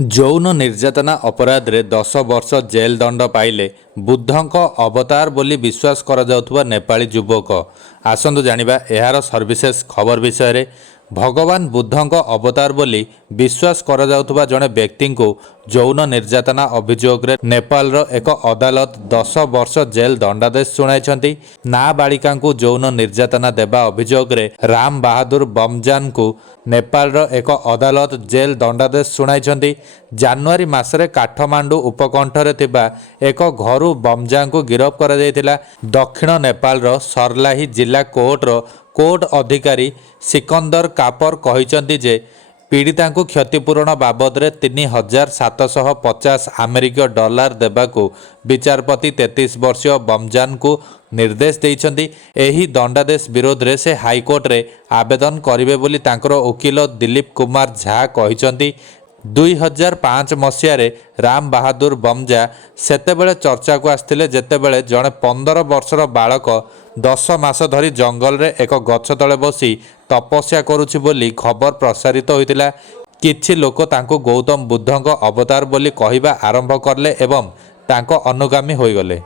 ଯୌନ ନିର୍ଯାତନା ଅପରାଧରେ 10 ବର୍ଷ ଜେଲ୍ ଦଣ୍ଡ ପାଇଲେ ବୁଦ୍ଧଙ୍କ ଅବତାର ବୋଲି ବିଶ୍ୱାସ କରାଯାଉଥିବା ନେପାଳୀ ଯୁବକ। ଆସନ୍ତୁ ଜାଣିବା ଏହାର ସର୍ବିଶେଷ ଖବର ବିଷୟରେ। ଭଗବାନ ବୁଦ୍ଧଙ୍କ ଅବତାର ବୋଲି ବିଶ୍ୱାସ କରାଯାଉଥିବା ଜଣେ ବ୍ୟକ୍ତିଙ୍କୁ ଯୌନ ନିର୍ଯାତନା ଅଭିଯୋଗରେ ନେପାଳର ଏକ ଅଦାଲତ 10 ବର୍ଷ ଜେଲ୍ ଦଣ୍ଡାଦେଶ ଶୁଣାଇଛନ୍ତି। ନାବାଳିକାଙ୍କୁ ଯୌନ ନିର୍ଯାତନା ଦେବା ଅଭିଯୋଗରେ ରାମ ବାହାଦୁର ବମଜାନଙ୍କୁ ନେପାଳର ଏକ ଅଦାଲତ ଜେଲ୍ ଦଣ୍ଡାଦେଶ ଶୁଣାଇଛନ୍ତି। ଜାନୁଆରୀ ମାସରେ କାଠମାଣ୍ଡୁ ଉପକଣ୍ଠରେ ଥିବା ଏକ ଘରୁ ବମଜାଙ୍କୁ ଗିରଫ କରାଯାଇଥିଲା। ଦକ୍ଷିଣ ନେପାଳର ସର୍ଲାହି ଜିଲ୍ଲା କୋର୍ଟର କୋର୍ଟ ଅଧିକାରୀ ସିକନ୍ଦର କାପର କହିଛନ୍ତି ଯେ ପୀଡ଼ିତାଙ୍କୁ କ୍ଷତିପୂରଣ ବାବଦରେ 3,750 ଆମେରିକୀୟ ଡଲାର ଦେବାକୁ ବିଚାରପତି 33 ବର୍ଷୀୟ ବମଜାନଙ୍କୁ ନିର୍ଦ୍ଦେଶ ଦେଇଛନ୍ତି। ଏହି ଦଣ୍ଡାଦେଶ ବିରୋଧରେ ସେ ହାଇକୋର୍ଟରେ ଆବେଦନ କରିବେ ବୋଲି ତାଙ୍କର ଓକିଲ ଦିଲ୍ଲୀପ କୁମାର ଝା କହିଛନ୍ତି। 2005 ମସିହାରେ ରାମ ବାହାଦୁର ବମଜା ସେତେବେଳେ ଚର୍ଚ୍ଚାକୁ ଆସିଥିଲେ ଯେତେବେଳେ ଜଣେ 15 ବର୍ଷର ବାଳକ 10 ମାସ ଧରି ଜଙ୍ଗଲରେ ଏକ ଗଛ ତଳେ ବସି ତପସ୍ୟା କରୁଛି ବୋଲି ଖବର ପ୍ରସାରିତ ହୋଇଥିଲା। କିଛି ଲୋକ ତାଙ୍କୁ ଗୌତମ ବୁଦ୍ଧଙ୍କ ଅବତାର ବୋଲି କହିବା ଆରମ୍ଭ କଲେ ଏବଂ ତାଙ୍କ ଅନୁଗାମୀ ହୋଇଗଲେ।